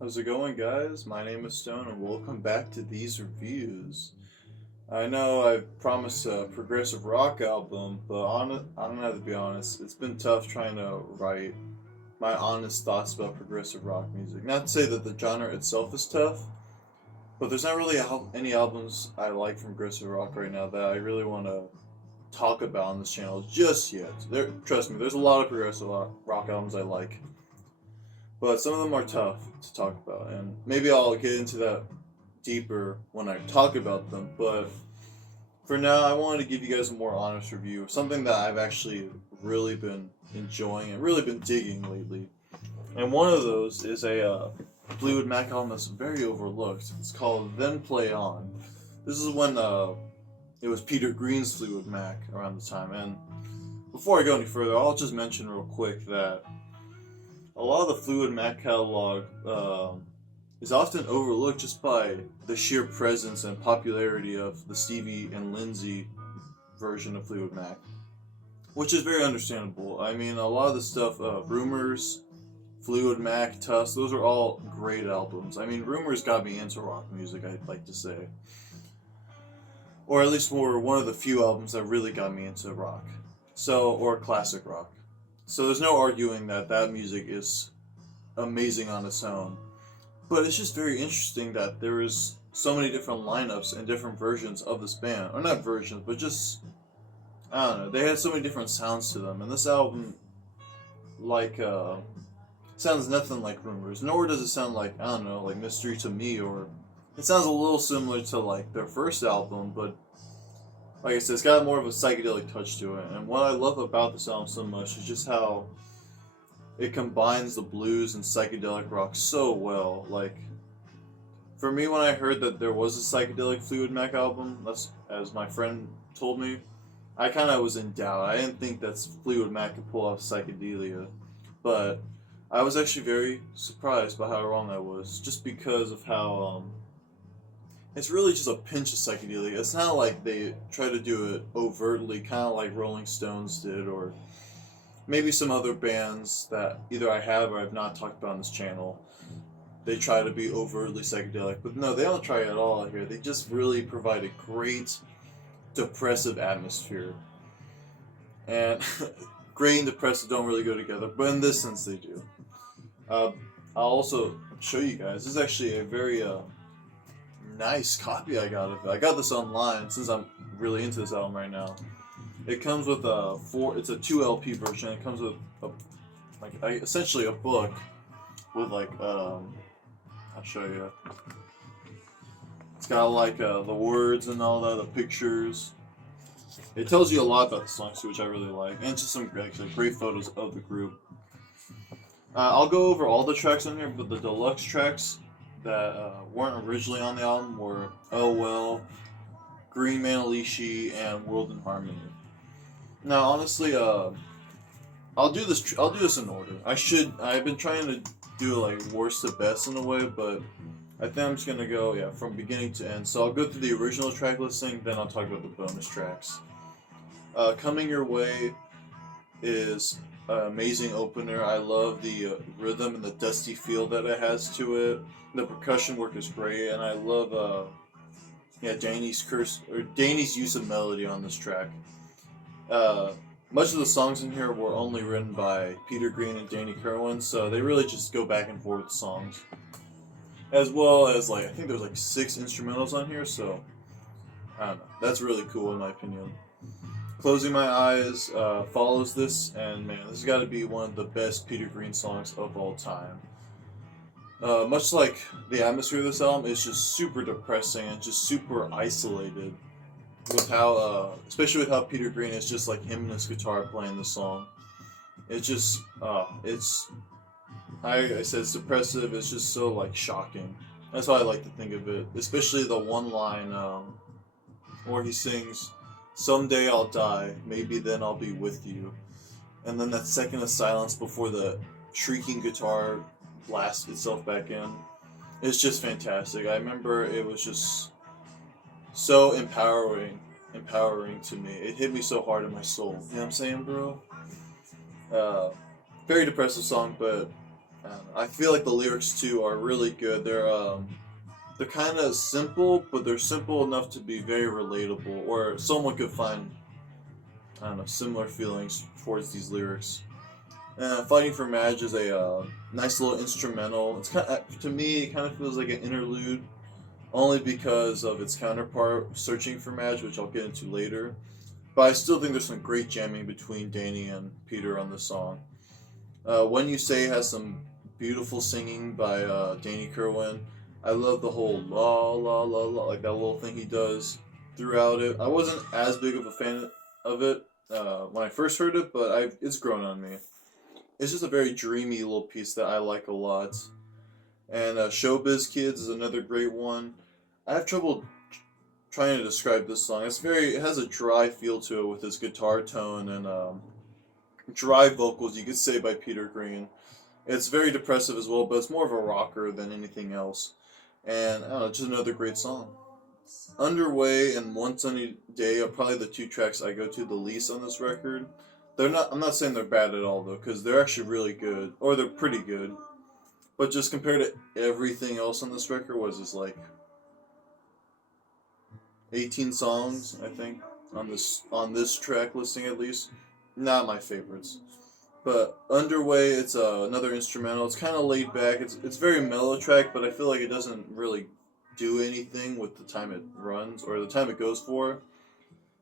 How's it going, guys? My name is Stone, and welcome back to these reviews. I know I promised a progressive rock album, but I don't have to be honest. It's been tough trying to write my honest thoughts about progressive rock music. Not to say that the genre itself is tough, but there's not really any albums I like from progressive rock right now that I really want to talk about on this channel just yet. Trust me, there's a lot of progressive rock albums I like. But some of them are tough to talk about, and maybe I'll get into that deeper when I talk about them. But for now, I wanted to give you guys a more honest review of something that I've actually really been enjoying and really been digging lately. And one of those is a Fleetwood Mac album that's very overlooked. It's called Then Play On. This is when it was Peter Green's Fleetwood Mac around the time. And before I go any further, I'll just mention real quick that a lot of the Fleetwood Mac catalog is often overlooked just by the sheer presence and popularity of the Stevie and Lindsay version of Fleetwood Mac, which is very understandable. I mean, a lot of the stuff, Rumors, Fleetwood Mac, Tusk, those are all great albums. I mean, Rumors got me into rock music, I'd like to say. Or at least were one of the few albums that really got me into rock. Or classic rock. So there's no arguing that that music is amazing on its own. But it's just very interesting that there is so many different lineups and different versions of this band. Or not versions, but just, I don't know, they had so many different sounds to them. And this album, sounds nothing like Rumors. Nor does it sound like, I don't know, like Mystery to Me, or it sounds a little similar to like their first album, but like I said, it's got more of a psychedelic touch to it. And what I love about this album so much is just how it combines the blues and psychedelic rock so well. Like, for me, when I heard that there was a psychedelic Fleetwood Mac album, that's as my friend told me, I kind of was in doubt. I didn't think that Fleetwood Mac could pull off psychedelia. But I was actually very surprised by how wrong I was, just because of how it's really just a pinch of psychedelia. It's not like they try to do it overtly, kind of like Rolling Stones did, or maybe some other bands that either I have or I've not talked about on this channel. They try to be overtly psychedelic, but no, they don't try at all here. They just really provide a great depressive atmosphere. And great and depressive don't really go together, but in this sense they do. I'll also show you guys. This is actually a very nice copy I got of it. I got this online since I'm really into this album right now. It comes with it's a 2 LP version. It comes with essentially a book with I'll show you. It's got the words and all that, the pictures. It tells you a lot about the songs too, which I really like, and just some great photos of the group. I'll go over all the tracks on here, but the deluxe tracks that weren't originally on the album were Oh Well, Green Manalishi, and World in Harmony. Now, honestly, I'll do this in order. I've been trying to do it worst to best in a way, but I think I'm just gonna go from beginning to end. So I'll go through the original track listing, then I'll talk about the bonus tracks. Coming Your Way is an amazing opener. I love the rhythm and the dusty feel that it has to it. The percussion work is great, and I love Danny's use of melody on this track. Much of the songs in here were only written by Peter Green and Danny Kerwin, so they really just go back and forth with songs. As well as I think there's 6 instrumentals on here, so I don't know. That's really cool in my opinion. Closing My Eyes follows this, and man, this has got to be one of the best Peter Green songs of all time. Much like the atmosphere of this album, it's just super depressing and just super isolated. With how, especially with how Peter Green is just him and his guitar playing the song. It's just, I said it's depressive. It's just so shocking. That's how I like to think of it. Especially the one line where he sings, "Someday I'll die, maybe then I'll be with you," and then that second of silence before the shrieking guitar blasts itself back in. It's just fantastic. I remember it was just so empowering to me. It hit me so hard in my soul. You know what I'm saying, bro? Very depressive song, but I feel like the lyrics too are really good. They're kind of simple, but they're simple enough to be very relatable, or someone could find, I don't know, similar feelings towards these lyrics. Fighting for Madge is a nice little instrumental. It's kind of, to me, it kind of feels like an interlude, only because of its counterpart, Searching for Madge, which I'll get into later. But I still think there's some great jamming between Danny and Peter on this song. When You Say has some beautiful singing by Danny Kerwin. I love the whole la la la la, like that little thing he does throughout it. I wasn't as big of a fan of it when I first heard it, but it's grown on me. It's just a very dreamy little piece that I like a lot. And Showbiz Kids is another great one. I have trouble trying to describe this song. It has a dry feel to it with its guitar tone and dry vocals, you could say, by Peter Green. It's very depressive as well, but it's more of a rocker than anything else. And I don't know, just another great song. Underway and One Sunny Day are probably the two tracks I go to the least on this record. I'm not saying they're bad at all though, because they're actually really good, or they're pretty good. But just compared to everything else on this record, was this like 18 songs, I think, on this track listing at least. Not my favorites. But Underway, it's another instrumental. It's kind of laid back. It's very mellow track, but I feel like it doesn't really do anything with the time it runs or the time it goes for.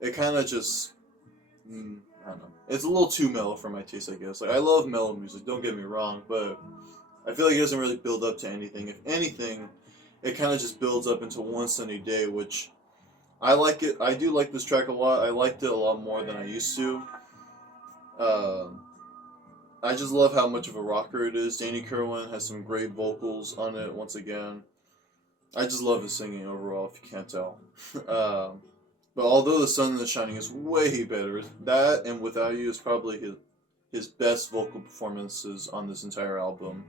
It kind of just, I don't know. It's a little too mellow for my taste, I guess. Like, I love mellow music, don't get me wrong, but I feel like it doesn't really build up to anything. If anything, it kind of just builds up into One Sunny Day, which I like it. I do like this track a lot. I liked it a lot more than I used to. I just love how much of a rocker it is. Danny Kerwin has some great vocals on it once again. I just love his singing overall, if you can't tell. But although The Sun is Shining is way better, that and Without You is probably his best vocal performances on this entire album.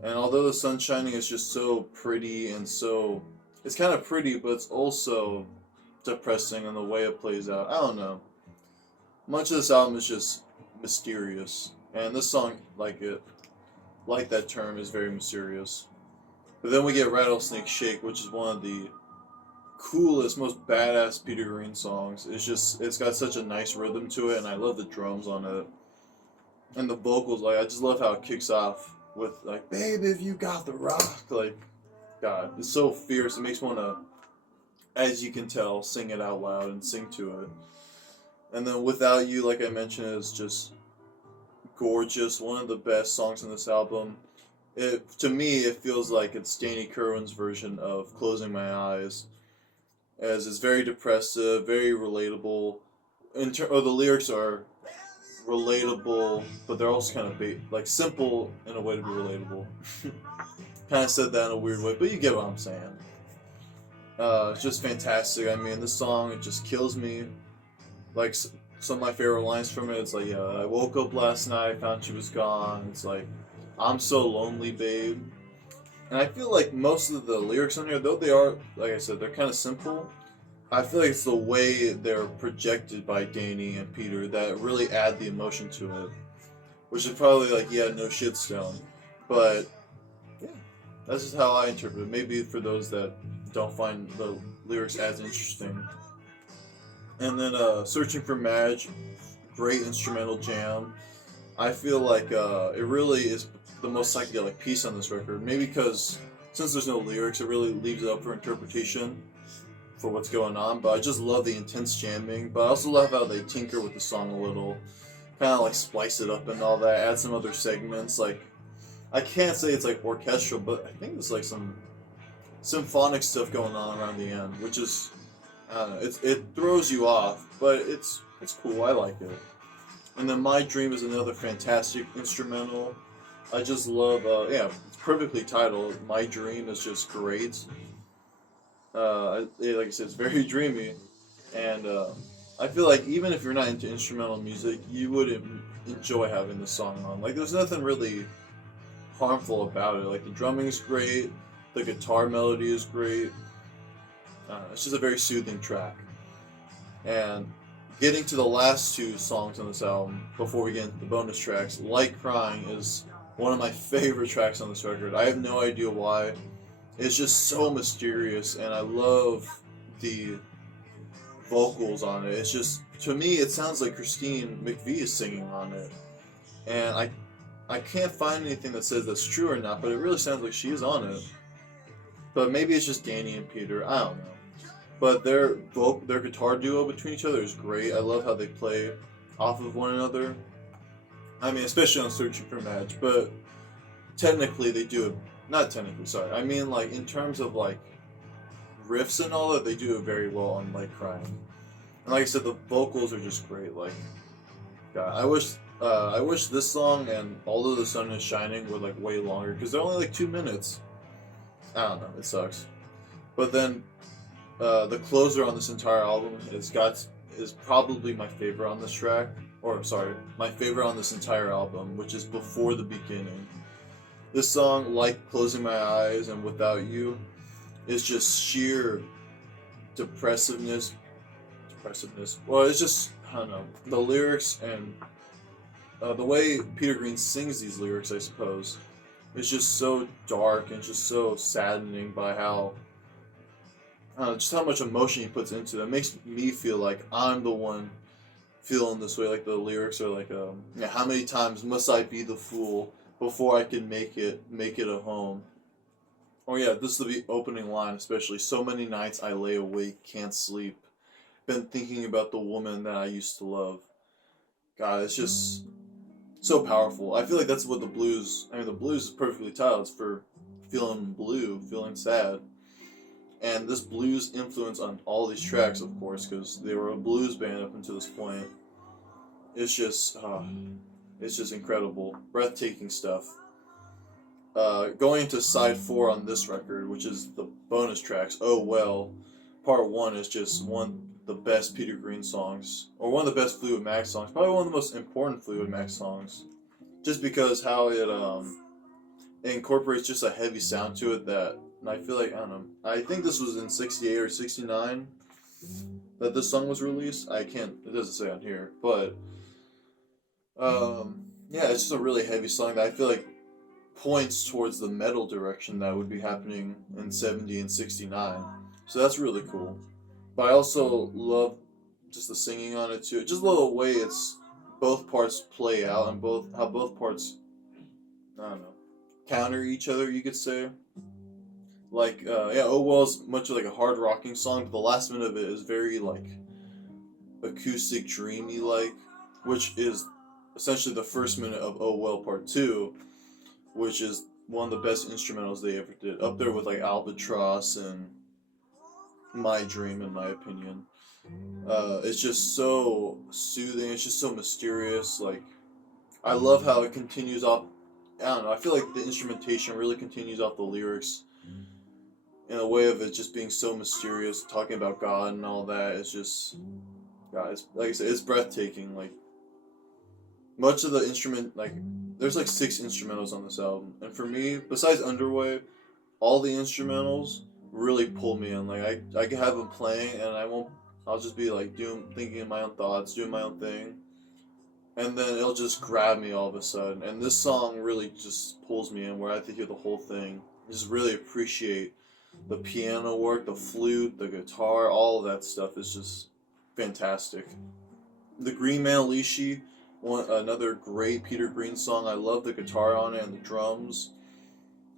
And although The Sun Shining is just so pretty and so... It's kind of pretty, but it's also depressing in the way it plays out. I don't know. Much of this album is just mysterious. And this song, like that term, is very mysterious. But then we get Rattlesnake Shake, which is one of the coolest, most badass Peter Green songs. It's got such a nice rhythm to it, and I love the drums on it. And the vocals, I just love how it kicks off with, like, babe, if you got the rock. Like, God, it's so fierce. It makes me want to, as you can tell, sing it out loud and sing to it. And then Without You, like I mentioned, is just gorgeous. One of the best songs on this album. To me, it feels like it's Danny Kerwin's version of Closing My Eyes, as it's very depressive, very relatable. The lyrics are relatable, but they're also kind of simple in a way to be relatable. Kind of said that in a weird way, but you get what I'm saying. It's just fantastic. I mean, this song, it just kills me. Like, some of my favorite lines from it, it's like, I woke up last night, found she was gone. It's like, I'm so lonely, babe. And I feel like most of the lyrics on here, though they are, like I said, they're kind of simple, I feel like it's the way they're projected by Danny and Peter that really add the emotion to it. Which is probably like, yeah, no shit, Stone. But, yeah, that's just how I interpret it. Maybe for those that don't find the lyrics as interesting. And then Searching for Madge, great instrumental jam. I feel like it really is the most psychedelic piece on this record. Maybe because since there's no lyrics, it really leaves it up for interpretation for what's going on. But I just love the intense jamming. But I also love how they tinker with the song a little. Kind of like splice it up and all that. Add some other segments. Like, I can't say it's like orchestral, but I think there's like some symphonic stuff going on around the end, which is, I don't know, it throws you off, but it's cool. I like it. And then My Dream is another fantastic instrumental. I just love, it's perfectly titled. My Dream is just great. Like I said, it's very dreamy. And I feel like even if you're not into instrumental music, you would enjoy having this song on. Like, there's nothing really harmful about it. Like, the drumming is great. The guitar melody is great. It's just a very soothing track. And getting to the last two songs on this album, before we get into the bonus tracks, Like Crying is one of my favorite tracks on this record. I have no idea why. It's just so mysterious, and I love the vocals on it. It's just, to me, it sounds like Christine McVie is singing on it. And I can't find anything that says that's true or not, but it really sounds like she is on it. But maybe it's just Danny and Peter, I don't know. But their guitar duo between each other is great. I love how they play off of one another. I mean, especially on Searching for Madge, but technically they do it, not technically, sorry. I mean, like, in terms of, like, riffs and all that, they do it very well on Like Crying. And like I said, the vocals are just great. Like, God, I wish this song and Although the Sun is Shining were, like, way longer, because they're only, like, 2 minutes. I don't know, it sucks. But then, the closer on this entire album is probably my favorite on this track. Or, sorry, my favorite on this entire album, which is Before the Beginning. This song, like Closing My Eyes and Without You, is just sheer depressiveness. Well, it's just, I don't know, the lyrics and the way Peter Green sings these lyrics, I suppose, is just so dark and just so saddening by how, I don't know, just how much emotion he puts into it. It makes me feel like I'm the one feeling this way. Like, the lyrics are like, how many times must I be the fool before I can make it a home? Oh yeah, this is the opening line especially. So many nights I lay awake, can't sleep, been thinking about the woman that I used to love. God, it's just so powerful. I feel like that's what the blues is perfectly titled. It's for feeling blue, feeling sad. And this blues influence on all these tracks, of course, because they were a blues band up until this point. It's just incredible, breathtaking stuff. Going into side 4 on this record, which is the bonus tracks, Oh Well, part 1 is just one of the best Peter Green songs, or one of the best Fleetwood Mac songs, probably one of the most important Fleetwood Mac songs, just because how it incorporates just a heavy sound to it that, and I feel like, I don't know, I think this was in 68 or 69 that this song was released. It doesn't say on here, but yeah, it's just a really heavy song that I feel like points towards the metal direction that would be happening in 70 and 69. So that's really cool. But I also love just the singing on it too. Just a little way it's both parts play out and how both parts, I don't know, counter each other, you could say. Like, Oh Well's much like a hard rocking song, but the last minute of it is very, like, acoustic, dreamy, like, which is essentially the first minute of Oh Well Part 2, which is one of the best instrumentals they ever did. Up there with, like, Albatross and My Dream, in my opinion. It's just so soothing, it's just so mysterious. Like, I love how it continues off, I don't know, I feel like the instrumentation really continues off the lyrics in a way of it just being so mysterious, talking about God and all that. It's just, guys, like I said, it's breathtaking. Like, much of the instrument, like, there's like 6 instrumentals on this album, and for me, besides Underway, all the instrumentals really pull me in. Like, I can have them playing, and I'll just be like thinking my own thoughts, doing my own thing, and then it'll just grab me all of a sudden. And this song really just pulls me in, where I have to hear the whole thing, just really appreciate the piano work, the flute, the guitar, all of that stuff is just fantastic. The Green Manalishi, another great Peter Green song. I love the guitar on it and the drums.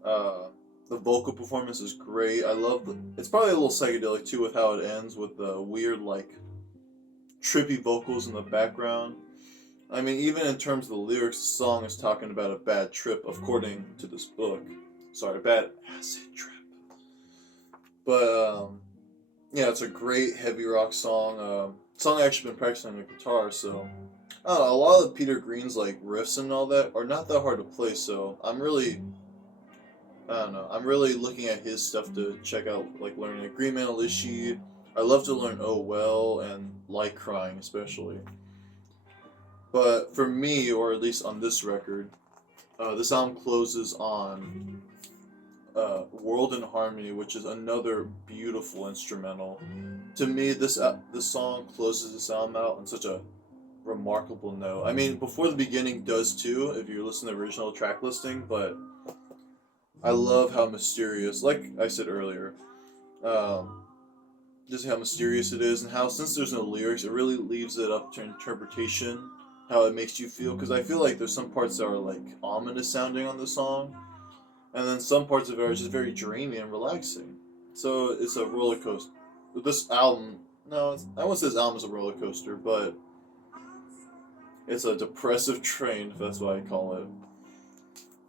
The vocal performance is great. I love it's probably a little psychedelic too with how it ends with the weird, like, trippy vocals in the background. I mean, even in terms of the lyrics, the song is talking about a bad trip, according to this book. Sorry, a bad acid trip. But, yeah, it's a great heavy rock song. Song I've actually been practicing on the guitar, so I don't know, a lot of Peter Green's, like, riffs and all that are not that hard to play, so I'm really looking at his stuff to check out, like, learning it. Green Manalishi, I love to learn Oh Well and Like Crying especially. But for me, or at least on this record, this album closes on World in Harmony, which is another beautiful instrumental. To me, this song closes this album out on such a remarkable note. I mean, Before the Beginning does too, if you listen to the original track listing, but I love how mysterious, like I said earlier, um, just how mysterious it is, and how, since there's no lyrics, it really leaves it up to interpretation, how it makes you feel, because I feel like there's some parts that are, like, ominous sounding on the song, and then some parts of it are just very dreamy and relaxing. So it's a roller coaster. This album, no, I wouldn't say this album is a roller coaster, but it's a depressive train, if that's what I call it.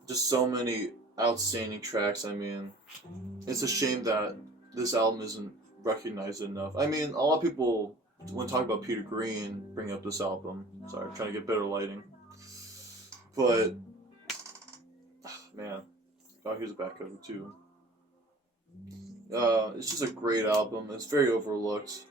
Just so many outstanding tracks. I mean, it's a shame that this album isn't recognized enough. I mean, a lot of people, when talking about Peter Green, bring up this album. Sorry, I'm trying to get better lighting. But, man, oh, here's a back cover too. It's just a great album. It's very overlooked.